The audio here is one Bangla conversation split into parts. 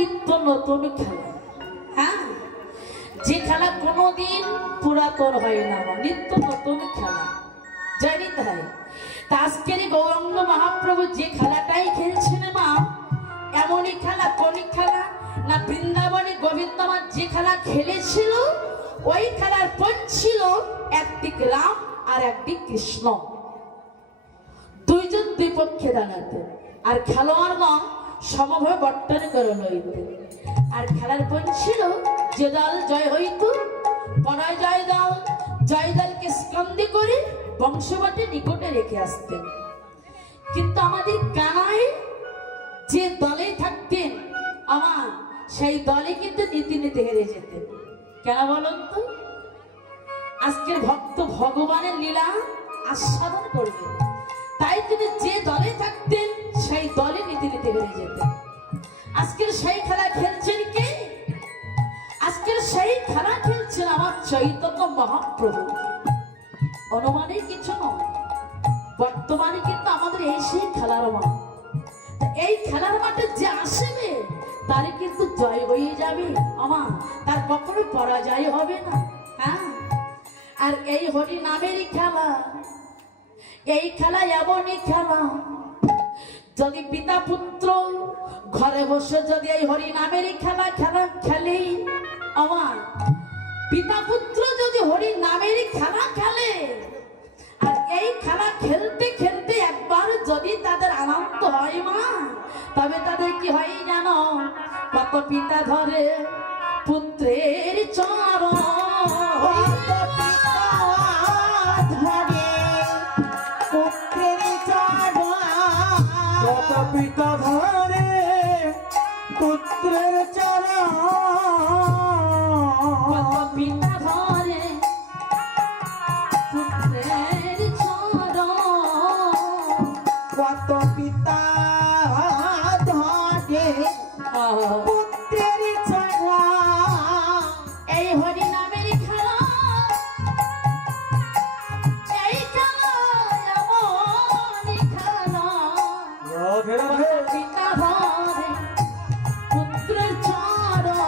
নিত্য নতুন খেলা। হ্যাঁ, যে খেলা কোনোদিন পুরাতন হয় না, নিত্য নতুন খেলা জানি তাই। তা আজকের গৌরাঙ্গ মহাপ্রভু যে খেলাটাই খেলছেন মা, এমনই খেলা। কোন খেলা না, বৃন্দাবনে গোবিন্দমার যে খেলা খেলেছিল ওই খেলার পণ ছিল একদিক রাম আর একদিক কৃষ্ণ, দুইজন দুই পক্ষে দাঁড়াতে, আর খেলোয়াড়গণ সমভাবে বর্তন করে লইতে। আর খেলার পণ ছিল যে দল জয় হইত পরাজয় দল জয় দলকে স্কন্দে করে বংশবটে নিকটে রেখে আসতেন। কিন্তু আমাদের কানাই যে দলে থাকতেন আমার, সেই দলে কিন্তু নীতি নীতি হেরে যেতেন। কেন বলুন তো? আজকের ভক্ত ভগবানের লীলা আস্বাদন করবেন, তাই তিনি যে দলে থাকতেন সেই দলে নীতি নীতি হেরে যেতেন। আজকের সেই খেলা খেলছেন কে? আজকের সেই খেলা খেলছেন আমার চৈতন্য মহাপ্রভু। অনুমানে কিছু নয়, বর্তমানে কিন্তু আমাদের এই সেই খেলার মাঠ। এই খেলার মাঠে যে আসবে তারে কিন্তু জয় হয়ে যাবে আমার, তার কখনো পরাজয় হবে না। হ্যাঁ, আর এই হরি নামেরই খেলা, এই খেলা এমনই খেলা, যদি পিতা পুত্র ঘরে বসে যদি এই হরি নামেরই খেলা খেলে আমার, পিতা পুত্র যদি হরি নামেরই খেলা খেলে, আর এই খেলা খেলতে খেলতে একবার যদি তাদের আনন্দ হয় মা, তবে তাদের কি হয় জানো? কত পিতা ধরে পুত্রের চরণ, কত পিতা ধরে পুত্রের চরণ, কত পিতা ধরে পুত্রের চরণ, কত পিতা ধরে পুত্রের চরণ। এই হরি নামের খেলা, এই খেলা এমনই খেলা, পিতা ধরে পুত্রের চরণ।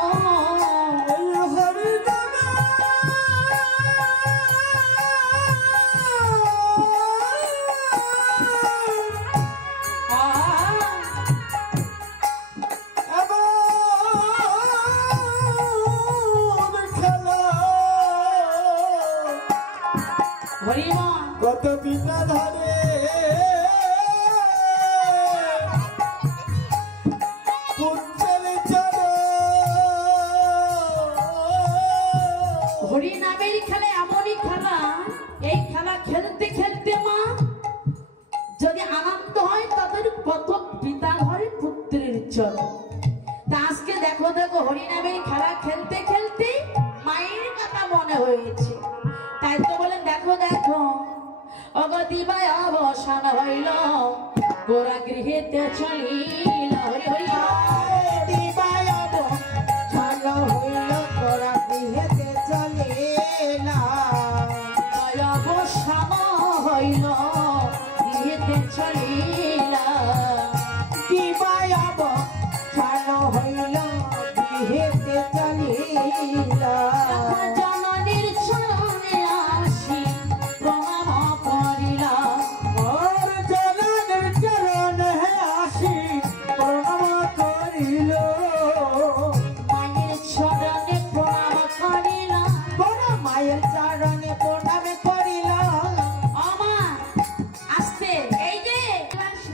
হরিমা কত পিতা ধরে পুত্রের চরণ। হরি নামের খেলা এমনই খেলা, এই খেলা খেলতে খেলতে মা যদি আনন্দ হয় তাদের কত পিতা ঘরে পুত্রের চরণ। তা আজকে দেখো দেখো হরি নামের খেলা খেলতে খেলতে মায়ের কথা মনে হয়েছে, তাই তো বলেন দেখো দেখো অগতিবায় অবসান হইল গোরা গৃহেতে চলিল। হরি হরি দিবায় অবসান হইল গোরা গৃহেতে চলিল। অবসান হইল গৃহেতে চলিল, দিবায় অবসান হইল গৃহেতে চলিল। জননীর চরণে আসি প্রণাম করিল, মোর জননীর চরণে আসি প্রণাম করিল। মায়ের চরণে প্রণাম করিল, বড় মায়ের চরণে প্রণাম করিল। আমার আসতে এই যে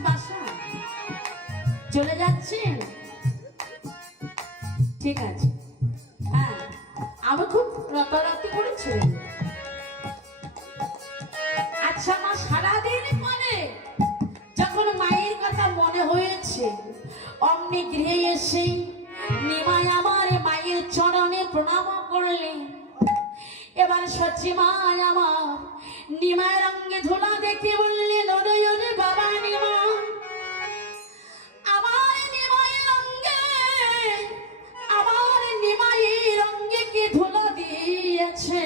বাসা চলে যাচ্ছেন, ঠিক আছে। হ্যাঁ, আমি খুব রাতারাতি করেছিলেন। আচ্ছা মা, সারাদিন পরে যখন মায়ের কথা মনে হয়েছে অমনি গৃহে এসে নিমাই আমার মায়ের চরণে প্রণাম করলেন। এবার সচি মা আমার নিমায়ের অঙ্গে ধুলা দেখে বললেন, ওরে ওরে বাবা নিমা, আমার নিমায়ের অঙ্গে, আমার নিমায়ের অঙ্গে কি ধুলা দিয়েছে,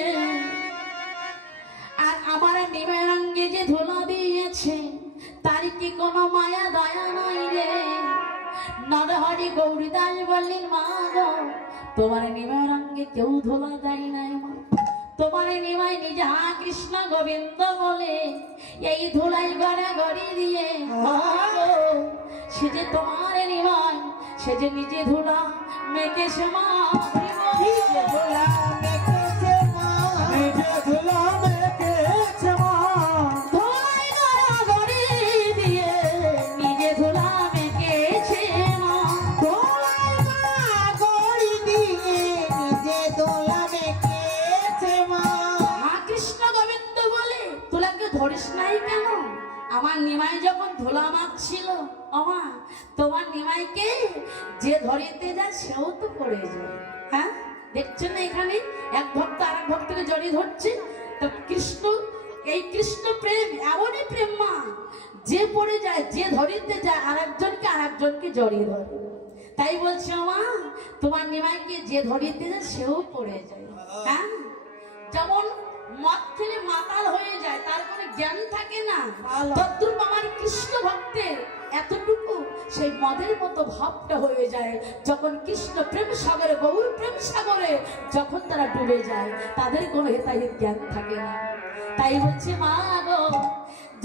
আর আমার নিমায়ের অঙ্গে যে ধুলা দিয়েছে তার কি কোনো মায়া দয়া নাই রে? নরহরি গৌরীদাস এসে বললেন মা গো তোমার নিমার অঙ্গে কেউ ধোলা দেয় নাই মা, তোমার নিমাই নিজে হা কৃষ্ণ গোবিন্দ বলে এই ধুলাই গড়া গড়ি দিয়ে মা গো, সে যে তোমার নিমাই, সে যে নিজে ধুলা মেকেছে মা, নিজে ধুলা মেখেছে মা, নিজে ধুলা মেখেছে মা, ধুলাই গড়া গড়ি দিয়ে নিজে ধুলা মেকেছে মা, ধুলাই গড়ি দিয়ে নিজে ধুলা মেখেছে মা। মা কৃষ্ণ গোবিন্দ বলে তোলাকে ধরিস নাই কেন? আমার নিমাই যখন ধুলা মাখছিল, আমা তোমার নিমাইকে যে ধরিতে যায় সেও তো পড়ে যায়। হ্যাঁ দেখছেন না এখানে এক ভক্ত আর এক ভক্তকে জড়িয়ে ধরছে। তো কৃষ্ণ, এই কৃষ্ণ প্রেম এমনই প্রেম মা, যে পড়ে যায়, যে ধরিতে যায় আর একজনকে জড়িয়ে ধরে। তাই বলছে মা তোমার নিমাইকে যে ধরিতে যায় সেও পড়ে যায়। হ্যাঁ যেমন মদ খেলে মাতাল হয়ে যায়, তার কোনো জ্ঞান থাকে না, তদ্রূপ আমার কৃষ্ণ ভক্তের এতটুকু সেই মদের মতো ভাবটা হয়ে যায় যখন কৃষ্ণ প্রেম সাগরে, গৌর প্রেম সাগরে যখন তারা ডুবে যায়, তাদের কোনো হেতাহিত জ্ঞান থাকে না। তাই বলছে মা গো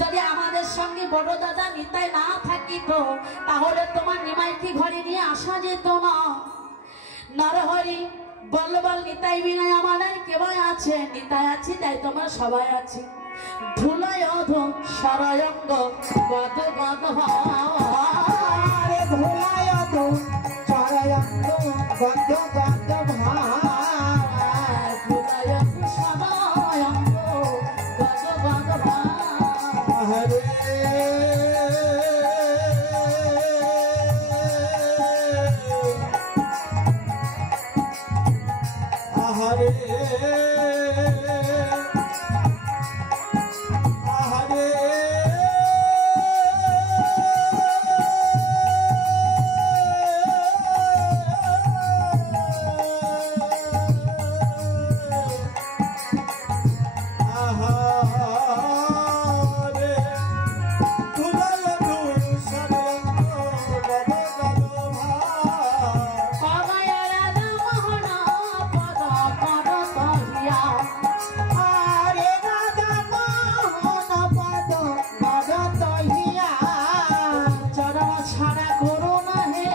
যদি আমাদের সঙ্গে বড় দাদা নিতাই না থাকিত তাহলে তোমার নিমাইকে ঘরে নিয়ে আসা যেত না। নরহরি বল বল নিতাই বিনায় আমার আর কেবাই আছে, নিতাই আছি তাই তোমরা সবাই আছি। ধুলায় অধ সরয়ঙ্গ গদ গদ আরে ধুলায় তো চরয়ঙ্গ গদ গদ ভার, ধুলায় সরয়ঙ্গ গদ গদ হরে হরে হরে চরণ ছাড়া ও করুণা হে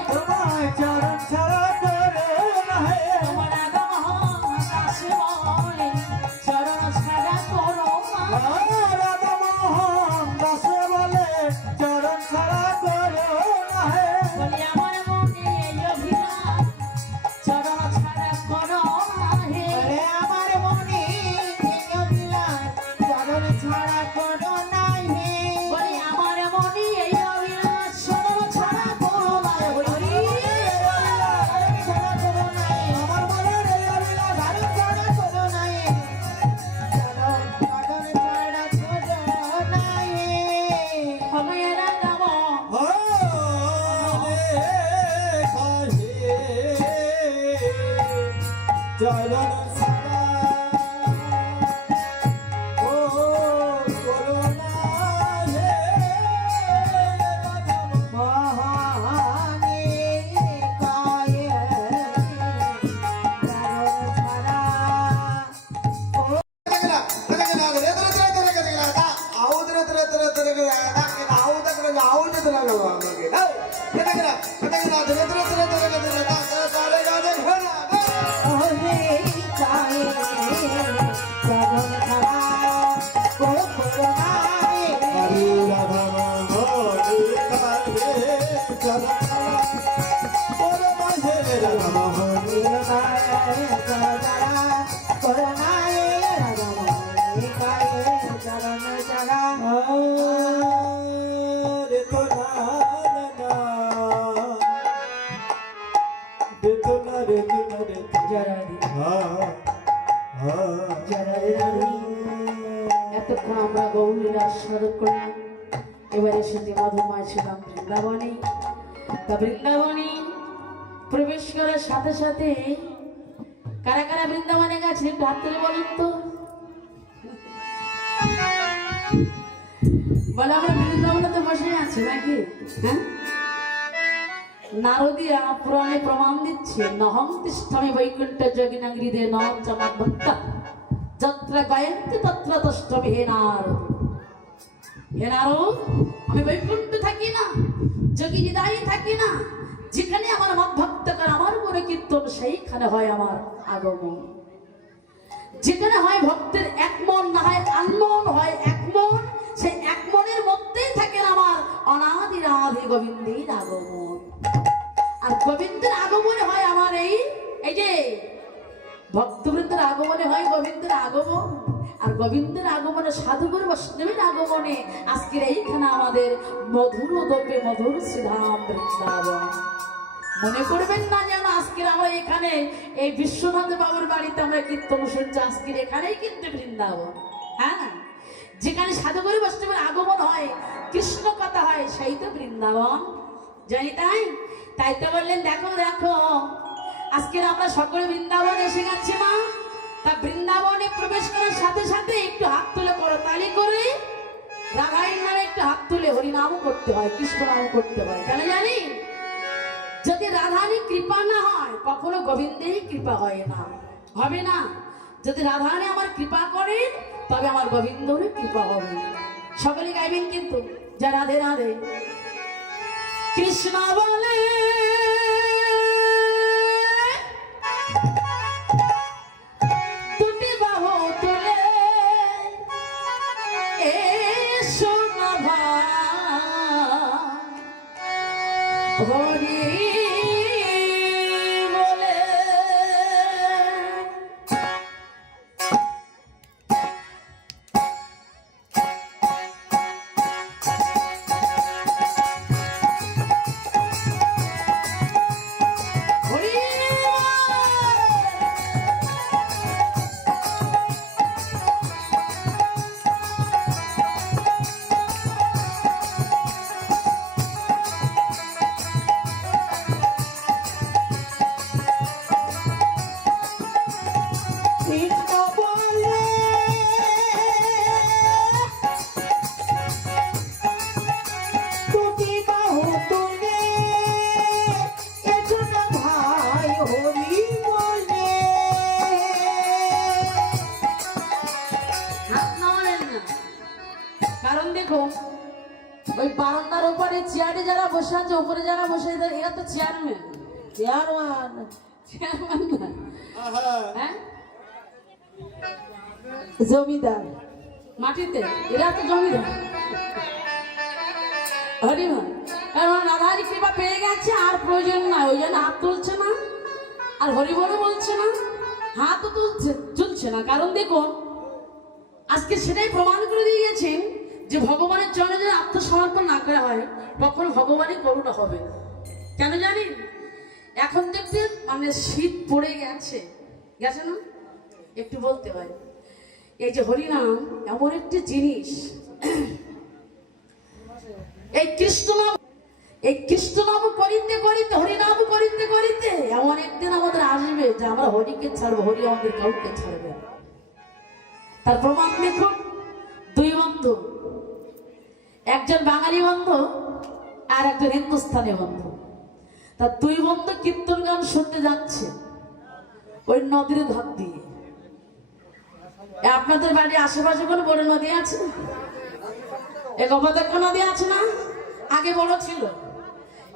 মহানি কায়ে চরণ ছাড়া এতক্ষণ আমরা গৌরীর আস্বাদ করলাম, এবারে সেটি মধুময় ছিলাম বৃন্দাবনে। তা বৃন্দাবনে প্রবেশ করার সাথে সাথে কারা কারা বৃন্দাবনে গেছে একটু হাত তুলে বলুন তো। বলে আমরা বৃন্দাবনে তো বসে আছি নাকি? হ্যাঁ নারদীরা পুরাণে প্রমাণ দিচ্ছে নহং তিষ্ঠামি বৈকুণ্ঠ যোগিনাগিরিদে নচমা ভক্ত যত্র গায়ন্তি তত্র তষ্টমি হে নারদ। হে নারদ, আমি বৈকুণ্ঠ থাকি না, যোগী হৃদয়ে থাকি না, যেখানে আমার মত ভক্তগণ আমার করে কীর্তন সেইখানে হয় আমার আগমন। যেখানে হয় ভক্তের এক মন, না হয় আনমন, হয় এক মন, সেই এক মনের মধ্যেই থাকেন আমার অনাদিরাধি গোবিন্দের আগমন। আর গোবিন্দের আগমনে হয় আমার এই যে ভক্তবৃন্দের আগমনে হয় গোবিন্দের আগমন। আর গোবিন্দের আগমনে সাধুগুরু বৈষ্ণবের আগমনে আজকের এইখানে আমাদের মধুর দ্রব্যে মধুর শ্রীধাম বৃন্দাবন। মনে করবেন না যেন আজকের আমরা এখানে এই বিশ্বনাথ বাবুর বাড়িতে আমরা কীর্তন শুনছি, আজকের এখানেই কিন্তু বৃন্দাবন। হ্যাঁ, যেখানে সাধুগুরু বৈষ্ণবের আগমন হয়, কৃষ্ণ কথা হয়, সেই তো বৃন্দাবন। জানি তাই তাই তো বললেন দেখো দেখো আজকের আমরা সকলে বৃন্দাবন এসে গেছি মা। তা বৃন্দাবনে প্রবেশ করার সাথে সাথে একটু হাত তুলে করো, তালি করে রাধায়ের নামে একটু হাত তুলে হরিনামও করতে হয়, কৃষ্ণ নামও করতে হয়। কেন জানি? যদি রাধারই কৃপা না হয় কখনো গোবিন্দেরই কৃপা হয় না, হবে না। যদি রাধারানী আমার কৃপা করেন তবে আমার গোবিন্দরই কৃপা হবে। সকলে গাইবেন কিন্তু, যা রাধে রাধে। কৃষ্ণ বলে দুটি বাহু তুলে এসো না ভাই, হরি বলে। হরি কৃষ্ণ বলে দুটি বাহু তুলে এসো না ভাই, হরি বলে। হাত নামালেন না, কারণ দেখো ওই বারান্দার উপরে চেয়ারে যারা বসে আছে, উপরে যারা বসে আছে, এরা তো চেয়ারম্যান। চেয়ারম্যান চেয়ারম্যান না, হ্যাঁ, জমিদার মাটিতে এরা তো জমিদার। হরিমান, কারণ রাধারি কৃপা পেয়ে গেছে, আর প্রয়োজন নাই, ওই জন্য হাত তুলছে না, আর হরি বলে বলছে না, হাতও তুলছে না। কারণ দেখুন আজকে সেটাই প্রমাণ করে দিয়ে গেছেন যে ভগবানের চরণে যদি আত্মসমর্পণ না করা হয় কখনো ভগবানই করুণা হবে না। কেন জানেন? এখন দেখতে মানে শীত পড়ে গেছে, গেছে না? একটু বলতে হয়, এই যে হরিনাম এমন একটি জিনিস, এই কৃষ্ণনাম করিতে করিতে হরিনাম করিতে করিতে এমন একদিন আমাদের আসবে যে আমরা হরিকে ছাড়বো, হরি আমাদের কাউকে ছাড়বে না। তার প্রমাণ দেখুন, দুই বন্ধু, একজন বাঙালি বন্ধু আর একজন হিন্দুস্তানি বন্ধু। তার দুই বন্ধু কীর্তন গান শুনতে যাচ্ছে ওই নদীর ধার দিয়ে। আপনাদের বাড়ির আশেপাশে কোনো বড় নদী আছে? এ গবাদক্ষ নদী আছে না? আগে বড় ছিল।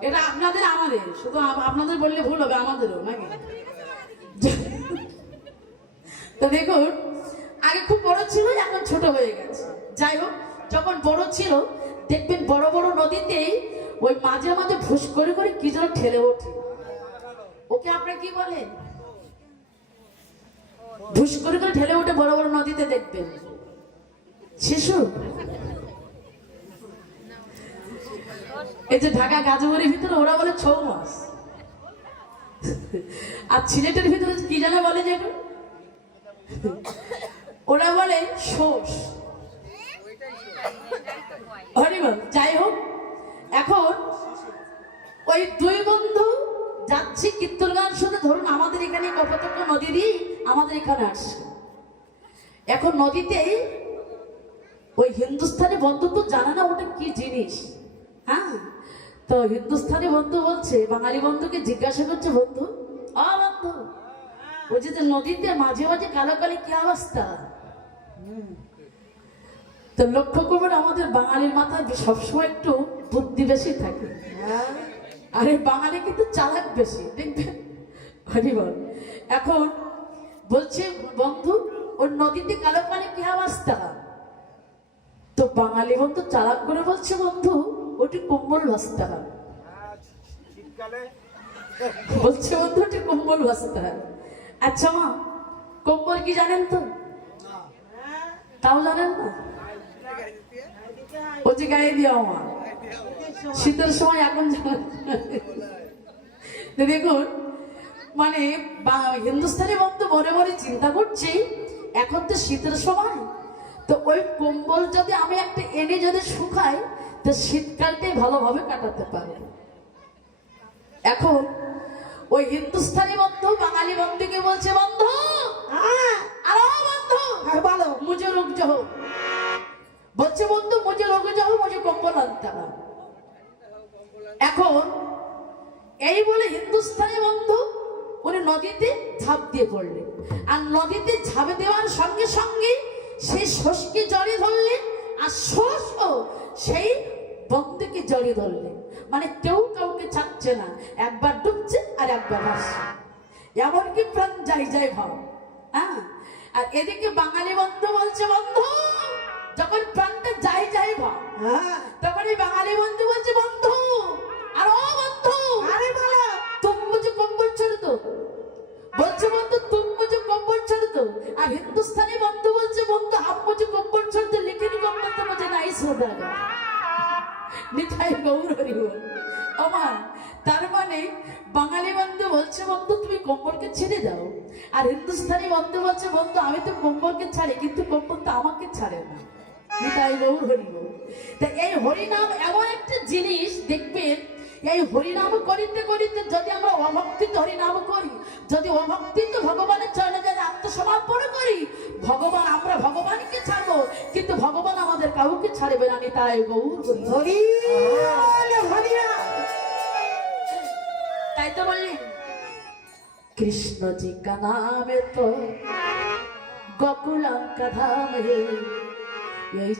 এটা আপনাদের আমাদের, শুধু আপনাদের বললে ভুল হবে, আমাদেরও নাকি? তো দেখুন আগে খুব বড় ছিল, এখন ছোট হয়ে গেছে। যাই হোক, যখন বড় ছিল দেখবেন বড় বড় নদীতেই ওই মাঝে মাঝে ভুস করে করে কি যেন ঠেলে ওঠে। ওকে আপনারা কি বলেন? ভুস করে করে ঠেলে ওঠে বড় বড় নদীতে, দেখবেন শিশু। এই যে ঢাকা গাজীপুরের ভিতরে ওরা বলে ছৌ মাছ, আর সিলেটের ভিতরে কি জানে বলে, যে ওরা বলে শোষ। হরিবল। যাই হোক, এখন ওই দুই বন্ধু যাচ্ছি কীর্তন গান শুনে, ধরুন আমাদের এখানে কপোতাক্ষ নদী দিয়ে আমাদের এখানে আসছে। এখন নদীতে ওই হিন্দুস্তানি বন্ধু তো জানে না ওটা কি জিনিস, হ্যাঁ, তো হিন্দুস্তানি বন্ধু বলছে, বাঙালি বন্ধুকে জিজ্ঞাসা করছে, বন্ধু বন্ধু, বলছে যে নদীতে মাঝে মাঝে কালো কালি কি অবস্থা? তো লক্ষ্য করবেন আমাদের বাঙালির মাথায় সবসময় একটু বুদ্ধি বেশি থাকে, হ্যাঁ, আর এই বাঙালি কিন্তু চালাক বেশি, দেখবেন। হরিবল। এখন বলছে, বন্ধু ওর নদীতে কালো কালি কি অবস্থা? তো বাঙালি বন্ধু চালাক করে বলছে, বন্ধু ওটি কম্বল ভাসতে হয়। বলছে, বন্ধু ওটি কম্বল ভাসতে হয়। আচ্ছা মা, কম্বল কি জানেন তো? তাও জানেন না? বলছে গায়ে দিয়া মা, শীতের সময় এখন জানেন। দেখুন, মানে হিন্দুস্তানি বন্ধু মনে মনে চিন্তা করছি, এখন তো শীতের সময়, তো ওই কম্বল যদি আমি একটা এনে যদি শুকাই, তো শীতকালটাই ভালোভাবে কাটাতে পারবো। এখন ওই হিন্দুস্তানি বন্ধু বাঙালি বন্ধুকে বলছে, বন্ধু আরে বন্ধু, বলো। মুঝে রুক যাও। বলছে, বন্ধু মুঝে রুক যাও, মুঝে কম্বল আনতে হবে। এখন এই বলে হিন্দুস্তানি বন্ধু উনি নদীতে ঝাঁপ দিয়ে পড়লেন, আর নদীতে ঝাঁপ দেওয়ার সঙ্গে সঙ্গে সেই শোষকে জড়িয়ে ধরলেন, আর শোষও সেই বন্ধুকে জড়িয়ে ধরলেন। মানে কেউ কাউকে ছাড়ছে না, একবার ডুবছে আর একবার ভাসছে, এমনকি প্রাণ যাই যাই ভাব। হ্যাঁ, আর এদিকে বাঙালি বন্ধু বলছে, বন্ধু যখন প্রাণটা যাই যাই ভাব, হ্যাঁ, তখন এই বাঙালি বন্ধু বলছে, বন্ধু আর বন্ধু, আরে বলো। तुम मुझे कंबल छोड़ दो। বলছে, বন্ধু तुम मुझे कंबल छोड़ दो। আর হিন্দুস্তানি বন্ধু বলছে, বন্ধু हम मुझे कंबल छोड़ दो, लेकिन कंबल तो मुझे नहीं छोड़ेगा। নিতাই গৌর হরি বল। আমার তার মানে বাঙালি বন্ধু বলছে, বন্ধু তুমি কম্বলকে ছেড়ে দাও, আর হিন্দুস্তানি বন্ধু বলছে, বন্ধু আমি তো কম্বলকে ছাড়ি, কিন্তু কম্বল তো আমাকে ছাড়ে না। নিতাই গৌর হরি বল। তা এই হরিনাম এমন একটা জিনিস, দেখবেন এই হরিনাম করিতে করিতে যদি আমরা অভক্তিত হরিনাম করি, যদি অভক্তিত ভগবানের চরণে যদি আত্মসমর্পণ করি, ভগবান, আমরা ভগবানকে ছাড়বো, কিন্তু ভগবান আমাদের কাউকে ছাড়বে না। নিতাই গৌর হরি বল। হরি হরি। তাই তো বললেন, কৃষ্ণ জি কা নাম তো গোকুলং কা ধাম হে।